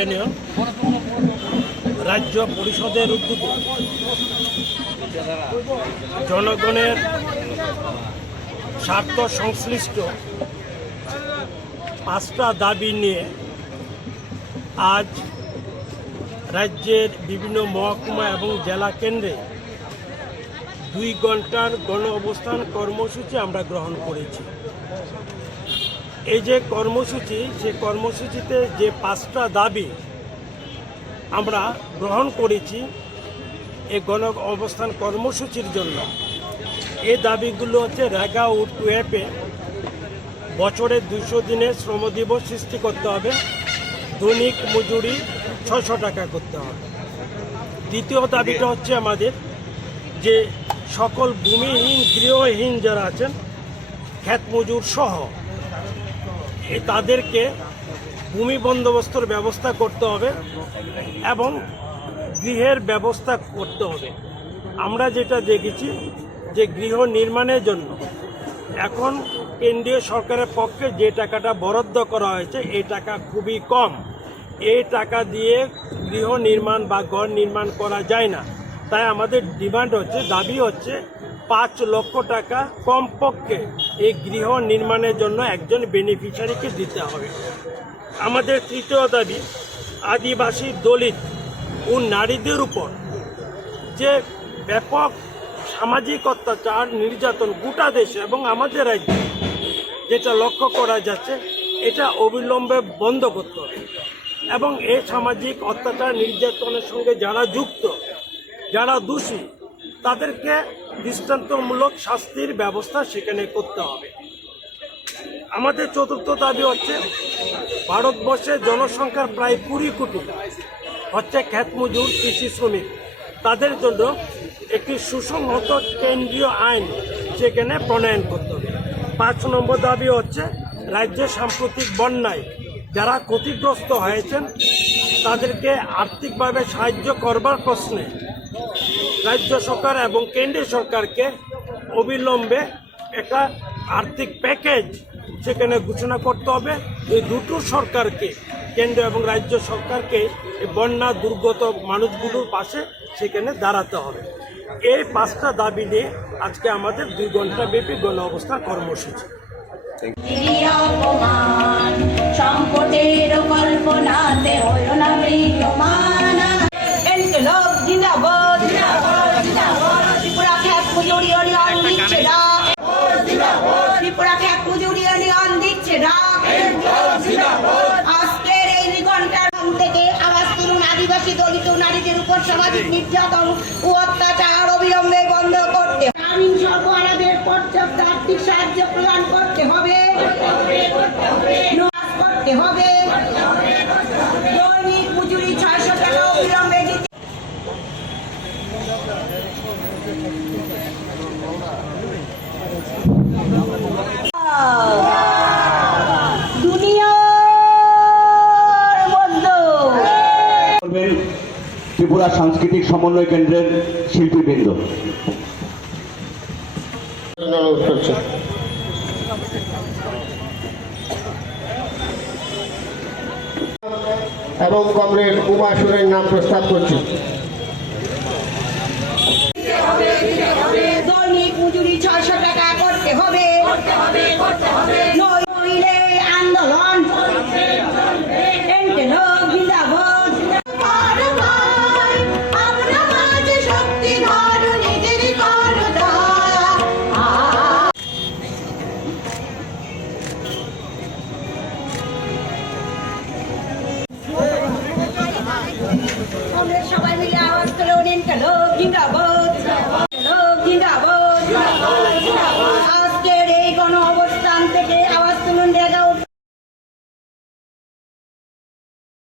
Union রাজ্য পরিষদের উদ্যোগে জনগণের স্বার্থ সংশ্লিষ্ট পাঁচটা দাবি নিয়ে আজ রাজ্যের বিভিন্ন মহকুমা এবং জেলা কেন্দ্রে দুই ঘণ্টার গণ অবস্থান কর্মসূচি আমরা গ্রহণ করেছি। এই যে কর্মসূচি সে কর্মসূচিতে যে পাঁচটা দাবি আমরা গ্রহণ করেছি এই গণ অবস্থান কর্মসূচির জন্য, এই দাবিগুলো হচ্ছে রেগা ও অ্যাপে বছরে দুশো দিনে শ্রম দিবস সৃষ্টি করতে হবে, দৈনিক মজুরি ছশো টাকা করতে হবে। দ্বিতীয় দাবিটা হচ্ছে আমাদের যে সকল ভূমিহীন, গৃহহীন যারা আছেন খ্যাত মজুর সহ তাদেরকে ভূমি বন্দোবস্তর ব্যবস্থা করতে হবে এবং গৃহের ব্যবস্থা করতে হবে। আমরা যেটা দেখেছি যে গৃহ নির্মাণের জন্য এখন কেন্দ্রীয় সরকারের পক্ষে যে টাকাটা বরাদ্দ করা হয়েছে, এই টাকা খুবই কম। এই টাকা দিয়ে গৃহ নির্মাণ বা ঘর নির্মাণ করা যায় না। তাই আমাদের ডিমান্ড হচ্ছে, দাবি হচ্ছে পাঁচ লক্ষ টাকা কমপক্ষে এই গৃহ নির্মাণের জন্য একজন বেনিফিশিয়ারিকে দিতে হবে। আমাদের তৃতীয় দাবি, আদিবাসী দলিত ও নারীদের উপর যে ব্যাপক সামাজিক অত্যাচার, নির্যাতন গোটা দেশে এবং আমাদের রাজ্যে, যেটা লক্ষ্য করা যাচ্ছে, এটা অবিলম্বে বন্ধ করতে হবে। এবং এই সামাজিক অত্যাচার, নির্যাতনের সঙ্গে যারা যুক্ত, যারা দোষী, তাদেরকে দৃষ্টান্তমূলক শাস্তির ব্যবস্থা সেখানে করতে হবে। আমাদের চতুর্থ দাবি হচ্ছে ভারতবর্ষের জনসংখ্যার প্রায় কুড়ি কোটি হচ্ছে খ্যাত মজুর কৃষি শ্রমিক। তাদের জন্য একটি সুসংহত কেন্দ্রীয় আইন সেখানে প্রণয়ন করতে হবে। পাঁচ নম্বর দাবি হচ্ছে, রাজ্যে সাম্প্রতিক বন্যায় যারা ক্ষতিগ্রস্ত হয়েছেন, তাদেরকে আর্থিকভাবে সাহায্য করবার প্রশ্নে রাজ্য সরকার এবং কেন্দ্রীয় সরকারকে অবিলম্বে একটা আর্থিক প্যাকেজ সেখানে ঘোষণা করতে হবে। এই দুটো সরকারকে, কেন্দ্র এবং রাজ্য সরকারকে বন্যা দুর্গত মানুষগুলোর পাশে সেখানে দাঁড়াতে হবে। এই পাঁচটা দাবি নিয়ে আজকে আমাদের দুই ঘণ্টা ব্যাপী গণ অবস্থা কর্মসূচি। সংকটের কল্পনাতে হয় না ইউনিয়ন দিচ্ছে ডাক ত্রিপুরা খ্যাত মজুরি ইউনিয়ন দিচ্ছে ডাক আজকের এই ঘণ্টার থেকে আওয়াজ তুলুন, আদিবাসী, দলিত, নারীদের উপর সামাজিক নির্যাতন ও অত্যাচার অবিলম্বে বন্ধ করতে। গ্রামীণ সর্বহারাদের পর্যাপ্ত আর্থিক সাহায্য প্রদান করতে হবে নাশ করতে হবে দৈনিক মজুরি ছয়শো টাকা অবিলম্বে দিতে দুনিয়ার বন্ধু করবেন ত্রিপুরা সাংস্কৃতিক সমন্বয় কেন্দ্রের শিল্পীবৃন্দ। এবং কমরেড উমা সুরের নাম প্রস্তাব করছি। দৈনিক মজুরি ছয়শো টাকা করতে হবে। আমরা সবাই